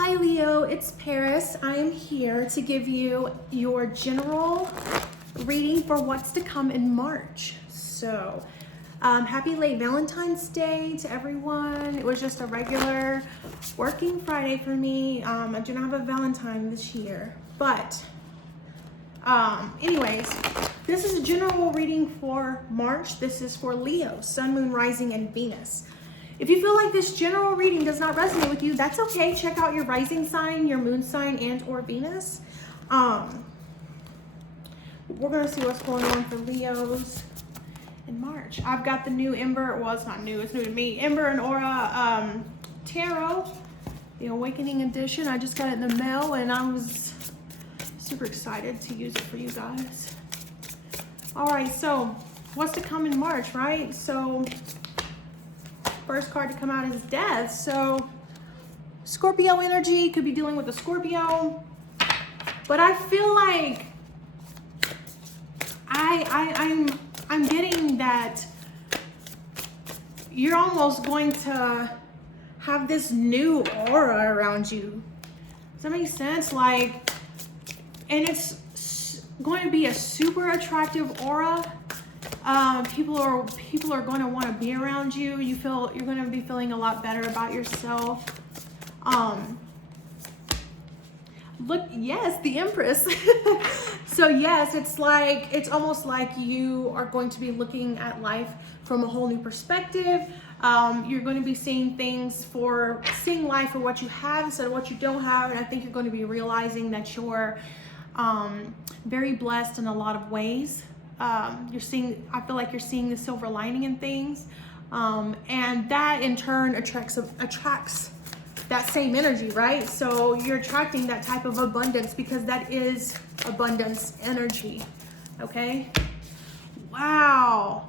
Hi Leo, it's Paris. I am here to give you your general reading for what's to come in March. So, happy late Valentine's Day to everyone. It was just a regular working Friday for me. I do not have a Valentine this year, but anyways, this is a general reading for March. This is for Leo, Sun, Moon, Rising, and Venus. If you feel like this general reading does not resonate with you, that's okay. Check out your rising sign, your moon sign, and or Venus. We're gonna see what's going on for Leos in March. I've got the new Ember, well, it's not new, it's new to me, Ember and Aura Tarot, the Awakening Edition. I just got it in the mail and I was super excited to use it for you guys. All right, so what's to come in March, right? So first card to come out is Death. So Scorpio energy, could be dealing with a Scorpio, but I feel like I'm getting that you're almost going to have this new aura around you. Does that make sense? Like, and it's going to be a super attractive aura. People are going to want to be around you. You're going to be feeling a lot better about yourself. Look, yes, the Empress. So yes, it's almost like you are going to be looking at life from a whole new perspective. You're going to be seeing life for what you have instead of what you don't have. And I think you're going to be realizing that you're very blessed in a lot of ways. I feel like you're seeing the silver lining in things. And that in turn attracts that same energy, right? So you're attracting that type of abundance because that is abundance energy, okay? Wow.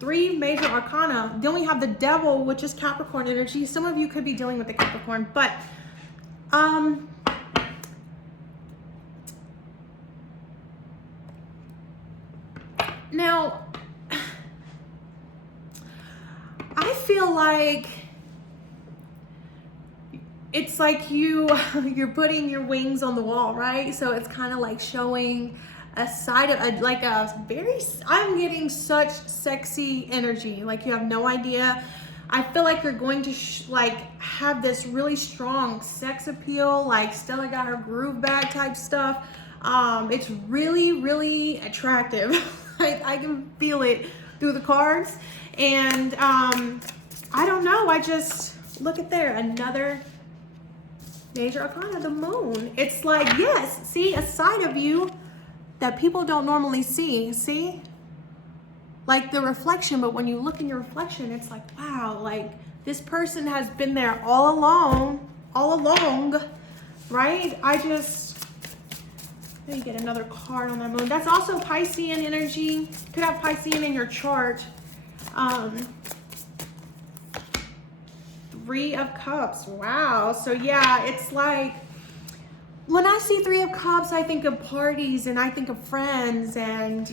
3 major arcana. Then we have the Devil, which is Capricorn energy. Some of you could be dealing with the Capricorn, but now I feel like it's like you're putting your wings on the wall, right? So it's kind of like showing a side of I'm getting such sexy energy, like you have no idea. I feel like you're going to have this really strong sex appeal, like Stella got her groove bag type stuff. It's really, really attractive. I can feel it through the cards. And I don't know, I just look at there, another major arcana, the Moon. It's like, yes, see, a side of you that people don't normally see, like the reflection. But when you look in your reflection, it's like, wow, like this person has been there all along, right? Let me get another card on that Moon. That's also Piscean energy. Could have Piscean in your chart. 3 of Cups. Wow. So yeah, it's like when I see 3 of Cups, I think of parties and I think of friends and,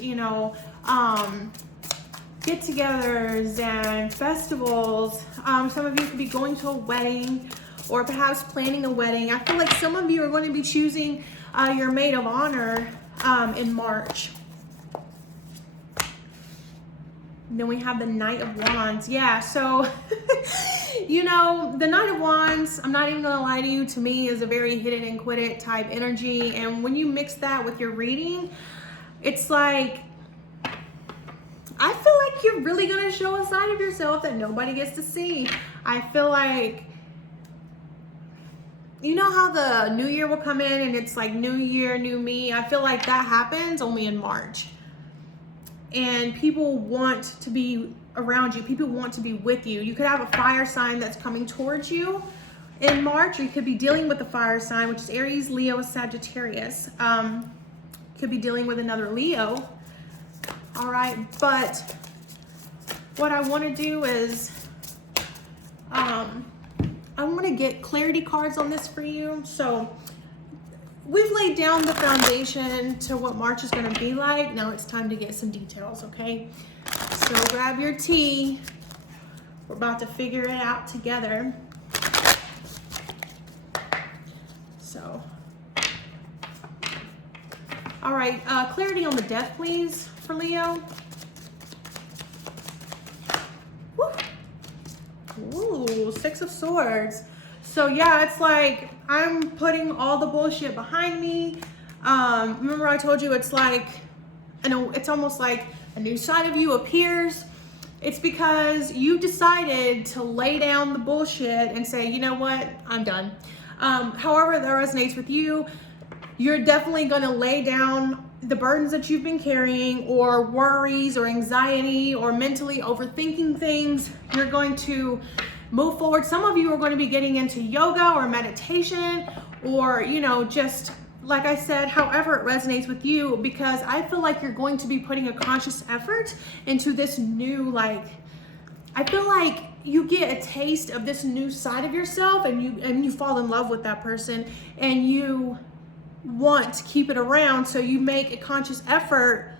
get-togethers and festivals. Some of you could be going to a wedding or perhaps planning a wedding. I feel like some of you are going to be choosing your maid of honor in March. Then we have the Knight of Wands. Yeah, so, the Knight of Wands, I'm not even gonna lie to you, to me is a very hit it and quit it type energy. And when you mix that with your reading, it's like, I feel like you're really gonna show a side of yourself that nobody gets to see. I feel like, you know how the new year will come in and it's like new year, new me? I feel like that happens only in March. And people want to be around you. People want to be with you. You could have a fire sign that's coming towards you in March, or you could be dealing with a fire sign, which is Aries, Leo, Sagittarius. Could be dealing with another Leo. All right, but what I want to do is I want to get clarity cards on this for you. So we've laid down the foundation to what March is going to be like. Now it's time to get some details, okay? So grab your tea. We're about to figure it out together. All right, clarity on the death, please, for Leo. Woo. Ooh, Six of Swords. So yeah, it's like I'm putting all the bullshit behind me. Remember I told you it's like, it's almost like a new side of you appears. It's because you decided to lay down the bullshit and say, you know what, I'm done. However that resonates with you, you're definitely going to lay down the burdens that you've been carrying, or worries or anxiety or mentally overthinking things. You're going to move forward. Some of you are going to be getting into yoga or meditation, or, you know, just like I said, however it resonates with you, because I feel like you're going to be putting a conscious effort into this new, like, I feel like you get a taste of this new side of yourself, and you fall in love with that person, and you want to keep it around, so you make a conscious effort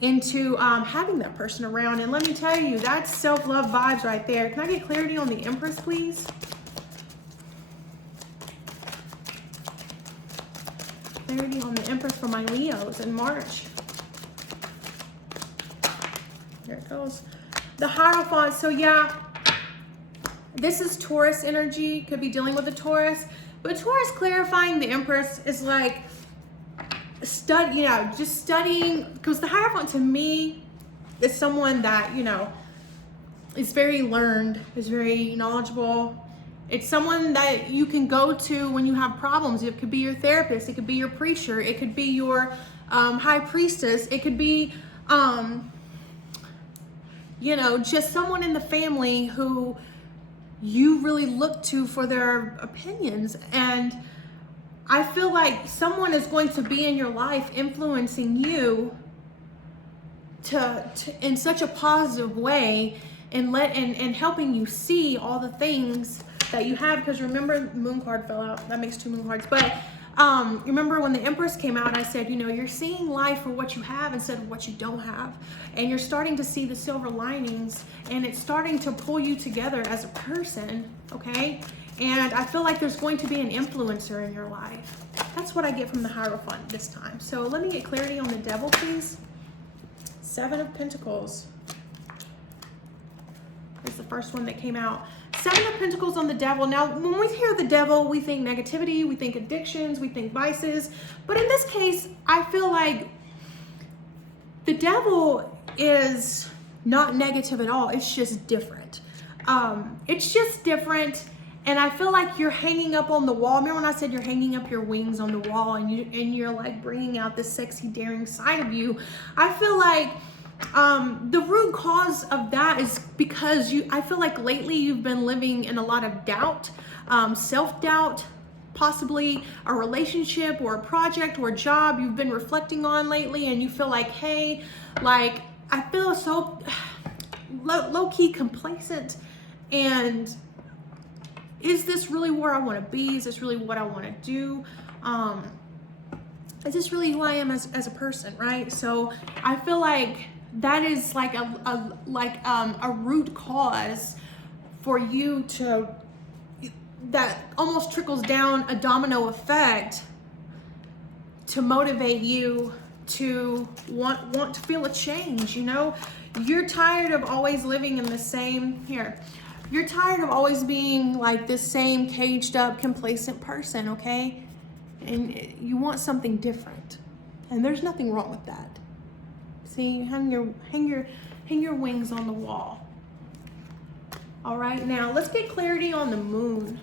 into having that person around. And let me tell you, that's self-love vibes right there. Can I get clarity on the Empress, please? Clarity on the Empress for my Leos in March. There it goes. The Hierophant. So yeah, this is Taurus energy. Could be dealing with a Taurus. But Taurus clarifying the Empress is like just studying, because the Hierophant to me is someone that, you know, is very learned, is very knowledgeable. It's someone that you can go to when you have problems. It could be your therapist, it could be your preacher, it could be your high priestess, it could be, you know, just someone in the family who you really look to for their opinions. And I feel like someone is going to be in your life influencing you to in such a positive way, and helping you see all the things that you have. Because remember, the Moon card fell out. That makes 2 Moon cards. But remember when the Empress came out, I said, you know, you're seeing life for what you have instead of what you don't have. And you're starting to see the silver linings, and it's starting to pull you together as a person, okay? And I feel like there's going to be an influencer in your life. That's what I get from the Hierophant this time. So let me get clarity on the Devil, please. 7 of Pentacles. It's the first one that came out. 7 of Pentacles on the Devil. Now, when we hear the Devil, we think negativity, we think addictions, we think vices. But in this case, I feel like the Devil is not negative at all. It's just different. It's just different. And I feel like you're hanging up on the wall. Remember when I said you're hanging up your wings on the wall, and you're like bringing out this sexy, daring side of you? I feel like the root cause of that is because I feel like lately you've been living in a lot of doubt, self-doubt, possibly a relationship or a project or a job you've been reflecting on lately, and you feel like, hey, like I feel so low-key complacent, and is this really where I want to be? Is this really what I want to do? Is this really who I am as a person, right? So I feel like that is like a root cause for you that almost trickles down a domino effect to motivate you to want to feel a change. You know, you're tired of always living in the same You're tired of always being like this same caged up, complacent person, okay? And you want something different. And there's nothing wrong with that. See, hang your wings on the wall. All right, now let's get clarity on the Moon.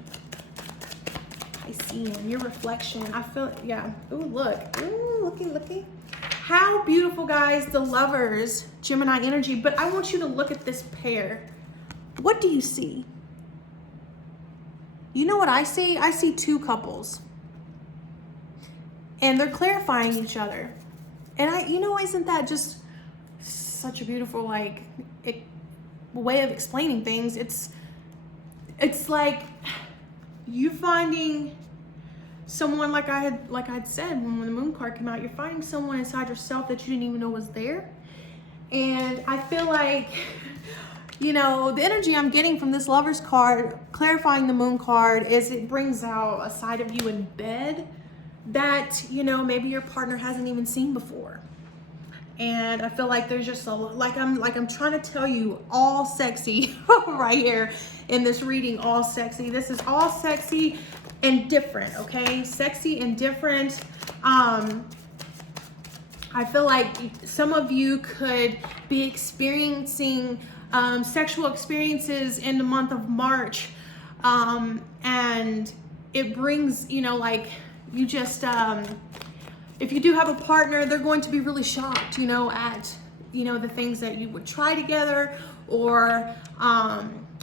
Piscean, your reflection. I feel, yeah. Ooh, look. Ooh, looky. How beautiful, guys, the Lovers, Gemini energy. But I want you to look at this pair. What do you see? You know what I see? I see 2 couples. And they're clarifying each other. And isn't that just such a beautiful, way of explaining things? It's like you finding someone, like I'd said when the Moon card came out, you're finding someone inside yourself that you didn't even know was there. And I feel like, you know, the energy I'm getting from this Lovers card, clarifying the Moon card, is it brings out a side of you in bed that, you know, maybe your partner hasn't even seen before. And I feel like there's just I'm trying to tell you, all sexy right here in this reading, all sexy. This is all sexy and different, okay? Sexy and different. I feel like some of you could be experiencing sexual experiences in the month of March. And it brings, you know, like you just, if you do have a partner, they're going to be really shocked, you know, at, you know, the things that you would try together, or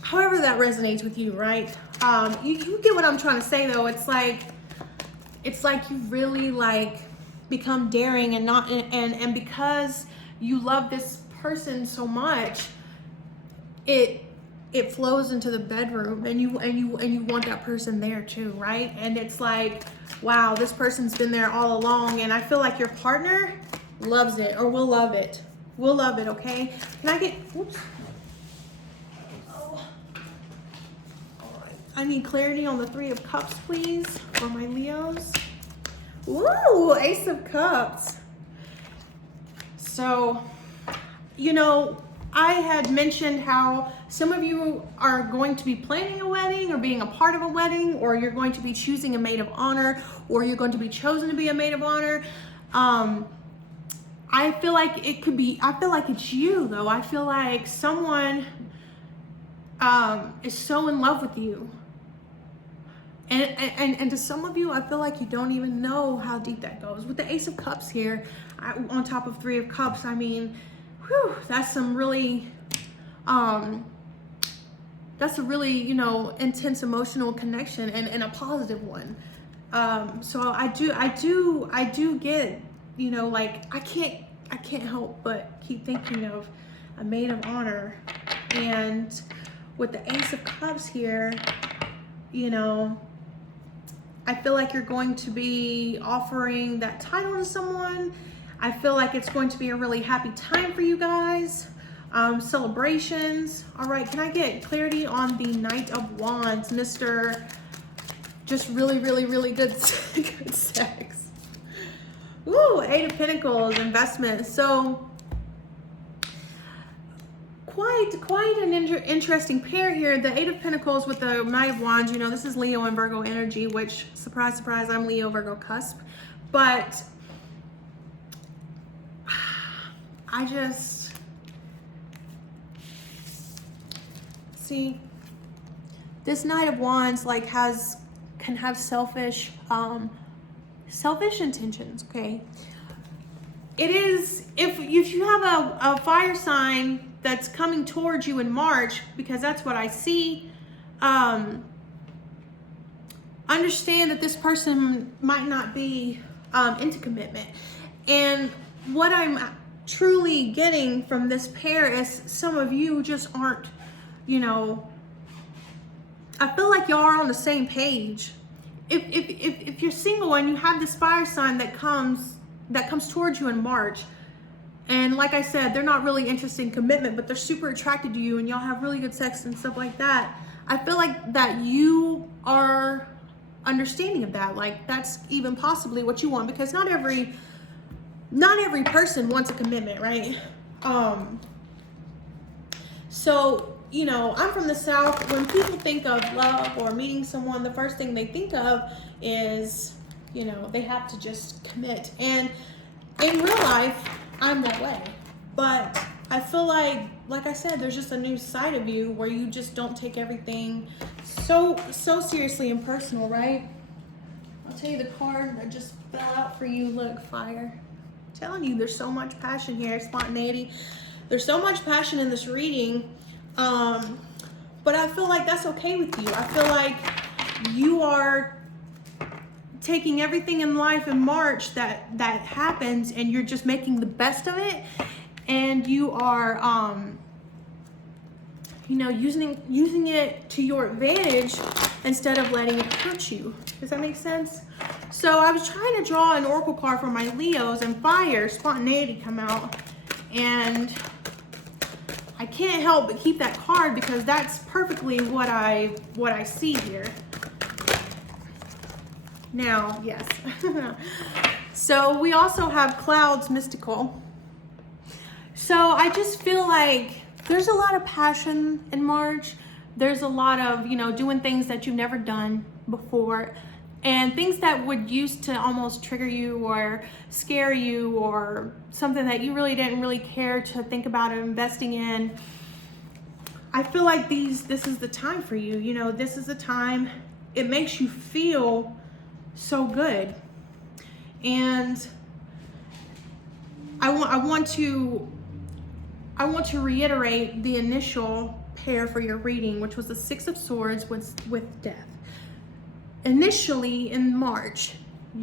however that resonates with you, right? You get what I'm trying to say though. It's like you really like become daring, and not and because you love this person so much, it flows into the bedroom, and you want that person there too, right? And it's like, wow, this person's been there all along, and I feel like your partner loves it, or will love it. Will love it, okay? Can I get, whoops. Oh. All right. I need clarity on the Three of Cups, please, for my Leos. Ooh, Ace of Cups. So, you know, I had mentioned how some of you are going to be planning a wedding, or being a part of a wedding, or you're going to be choosing a maid of honor, or you're going to be chosen to be a maid of honor. I feel like it could be, I feel like it's you though. I feel like someone is so in love with you. And to some of you, I feel like you don't even know how deep that goes. With the Ace of Cups here, on top of Three of Cups, I mean, whew, that's some really, that's a really, you know, intense emotional connection, and a positive one. So I do get, you know, like I can't help but keep thinking of a maid of honor. And with the Ace of Cups here, you know, I feel like you're going to be offering that title to someone. I feel like it's going to be a really happy time for you guys. Celebrations. All right, can I get clarity on the Knight of Wands, Mr. Just really, really, really good, good sex. Ooh, Eight of Pentacles, investment. So quite an interesting pair here. The Eight of Pentacles with the Knight of Wands, you know, this is Leo and Virgo energy, which, surprise, surprise, I'm Leo, Virgo cusp. But I just, see, this Knight of Wands like can have selfish intentions, okay? It is, if you have a fire sign that's coming towards you in March, because that's what I see, understand that this person might not be into commitment. And what I'm truly getting from this pair is some of you just aren't, you know, I feel like y'all are on the same page. If you're single and you have this fire sign that comes towards you in March, and like I said, they're not really interested in commitment, but they're super attracted to you, and y'all have really good sex and stuff like that, I feel like that you are understanding of that. Like that's even possibly what you want, because not every person wants a commitment, right? So, you know, I'm from the South. When people think of love or meeting someone, the first thing they think of is, you know, they have to just commit. And in real life, I'm that way. But I feel like I said, there's just a new side of you where you just don't take everything so seriously and personal, right? I'll tell you the card that just fell out for you. Look, fire. I'm telling you, there's so much passion here, spontaneity. There's so much passion in this reading. But I feel like that's okay with you. I feel like you are taking everything in life in March that happens, and you're just making the best of it, and you are you know, using it to your advantage instead of letting it hurt you. Does that make sense? So I was trying to draw an oracle card for my Leos, and fire, spontaneity come out, and I can't help but keep that card because that's perfectly what I see here. Now, yes. So we also have clouds mystical. So I just feel like there's a lot of passion in March. There's a lot of, you know, doing things that you've never done before, and things that would used to almost trigger you or scare you, or something that you really didn't really care to think about investing in. I feel like this is the time for you. You know, this is the time. It makes you feel so good. And I want to reiterate the initial pair for your reading, which was the Six of Swords with Death. Initially in March, what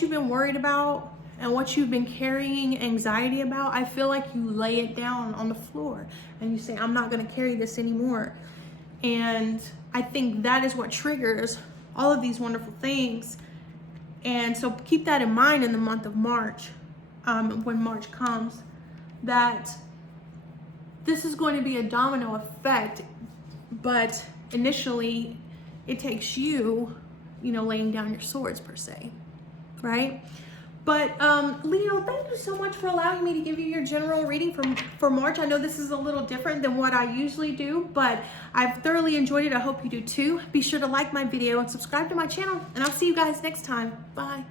you've been worried about and what you've been carrying anxiety about, I feel like you lay it down on the floor and you say, I'm not going to carry this anymore. And I think that is what triggers all of these wonderful things. And so keep that in mind in the month of March, when March comes, that this is going to be a domino effect, but initially it takes you, laying down your swords per se, right? But Leo, thank you so much for allowing me to give you your general reading for March. I know this is a little different than what I usually do, but I've thoroughly enjoyed it. I hope you do too. Be sure to like my video and subscribe to my channel, and I'll see you guys next time. Bye.